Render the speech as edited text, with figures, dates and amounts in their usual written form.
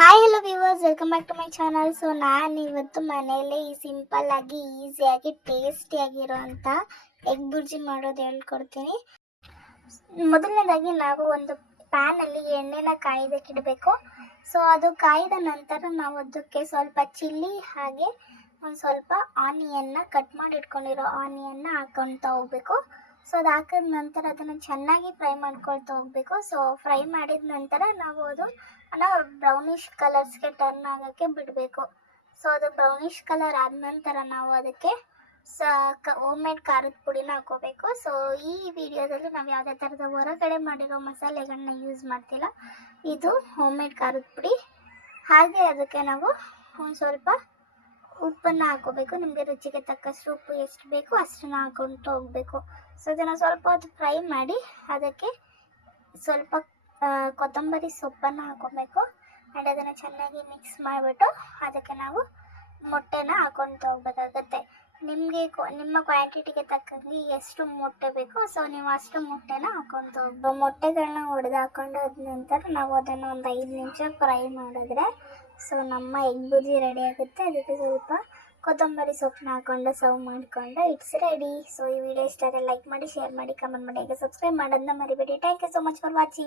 Hi hello viewers, welcome back to my channel. So ನಾನು ಇವತ್ತು ಮನೆಯಲ್ಲೇ ಈ ಸಿಂಪಲ್ ಆಗಿ ಈಸಿಯಾಗಿ ಟೇಸ್ಟಿಯಾಗಿರೋಂಥ ಎಗ್ ಬುರ್ಜಿ ಮಾಡೋದು ಹೇಳ್ಕೊಡ್ತೀನಿ. ಮೊದಲನೇದಾಗಿ ನಾವು ಒಂದು ಪ್ಯಾನಲ್ಲಿ ಎಣ್ಣೆನ ಕಾಯ್ದಕ್ಕಿಡಬೇಕು. ಸೊ ಅದು ಕಾಯ್ದ ನಂತರ ನಾವು ಅದಕ್ಕೆ ಸ್ವಲ್ಪ ಚಿಲ್ಲಿ ಹಾಗೆ ಒಂದು ಸ್ವಲ್ಪ ಆನಿಯನ್ನ ಕಟ್ ಮಾಡಿ ಇಟ್ಕೊಂಡಿರೋ ಆನಿಯನ್ನ ಹಾಕೊಳ್ತಾ ಹೋಗ್ಬೇಕು. ಸೊ ಅದು ಹಾಕಿದ ನಂತರ ಅದನ್ನು ಚೆನ್ನಾಗಿ ಫ್ರೈ ಮಾಡ್ಕೊಳ್ತಾ ಹೋಗಬೇಕು. ಸೊ ಫ್ರೈ ಮಾಡಿದ ನಂತರ ನಾವು ಬ್ರೌನಿಷ್ ಕಲರ್ಸ್ಗೆ ಟರ್ನ್ ಆಗೋಕ್ಕೆ ಬಿಡಬೇಕು. ಸೊ ಅದು ಬ್ರೌನಿಷ್ ಕಲರ್ ಆದ ನಂತರ ನಾವು ಅದಕ್ಕೆ ಹೋಮ್ ಮೇಡ್ ಖಾರದ ಪುಡಿನ ಹಾಕೋಬೇಕು. ಸೊ ಈ ವಿಡಿಯೋದಲ್ಲಿ ನಾವು ಯಾವುದೇ ಥರದ ಹೊರಗಡೆ ಮಾಡಿರೋ ಮಸಾಲೆಗಳನ್ನ ಯೂಸ್ ಮಾಡ್ತಿಲ್ಲ. ಇದು ಹೋಮ್ ಮೇಡ್ ಖಾರದ ಪುಡಿ. ಹಾಗೆ ಅದಕ್ಕೆ ನಾವು ಒಂದು ಸ್ವಲ್ಪ ಉಪ್ಪನ್ನು ಹಾಕೋಬೇಕು. ನಿಮಗೆ ರುಚಿಗೆ ತಕ್ಕಷ್ಟು ಉಪ್ಪು ಎಷ್ಟು ಬೇಕು ಅಷ್ಟನ್ನು ಹಾಕ್ಕೊಳ್ತಾ ಹೋಗಬೇಕು. ಸೊ ಇದನ್ನು ಸ್ವಲ್ಪ ಹೊತ್ತು ಫ್ರೈ ಮಾಡಿ ಅದಕ್ಕೆ ಸ್ವಲ್ಪ ಕೊತ್ತಂಬರಿ ಸೊಪ್ಪನ್ನು ಹಾಕೋಬೇಕು. ಆ್ಯಂಡ್ ಅದನ್ನು ಚೆನ್ನಾಗಿ ಮಿಕ್ಸ್ ಮಾಡಿಬಿಟ್ಟು ಅದಕ್ಕೆ ನಾವು ಮೊಟ್ಟೆನ ಹಾಕ್ಕೊಳ್ತಾ ಹೋಗ್ಬೇಕಾಗತ್ತೆ. ನಿಮ್ಮ ಕ್ವಾಂಟಿಟಿಗೆ ತಕ್ಕಂಗೆ ಎಷ್ಟು ಮೊಟ್ಟೆ ಬೇಕೋ ಸೊ ನೀವು ಅಷ್ಟು ಮೊಟ್ಟೆನ ಹಾಕ್ಕೊಳ್ತಾ ಹೋಗ್ಬೇಕು. ಮೊಟ್ಟೆಗಳನ್ನ ಒಡೆದು ಹಾಕೊಂಡಾದ ನಂತರ ನಾವು ಅದನ್ನು ಒಂದು 5 ನಿಮಿಷ ಫ್ರೈ ಮಾಡಿದ್ರೆ ಸೊ ನಮ್ಮ ಎಗ್ ಬುರ್ಜಿ ರೆಡಿ ಆಗುತ್ತೆ. ಅದಕ್ಕೆ ಸ್ವಲ್ಪ ಕೊತ್ತಂಬರಿ ಸೊಪ್ಪನ್ನ ಹಾಕ್ಕೊಂಡು ಸರ್ವ್ ಮಾಡಿಕೊಂಡು ಇಟ್ಸ್ ರೆಡಿ. ಸೊ ಈ ವಿಡಿಯೋ ಇಷ್ಟ ಆದರೆ ಲೈಕ್ ಮಾಡಿ, ಶೇರ್ ಮಾಡಿ, ಕಮೆಂಟ್ ಮಾಡಿ, ಹಾಗೆ ಸಬ್ಸ್ಕ್ರೈಬ್ ಮಾಡೋದನ್ನ ಮರಿಬೇಡಿ. Thank you so much for watching.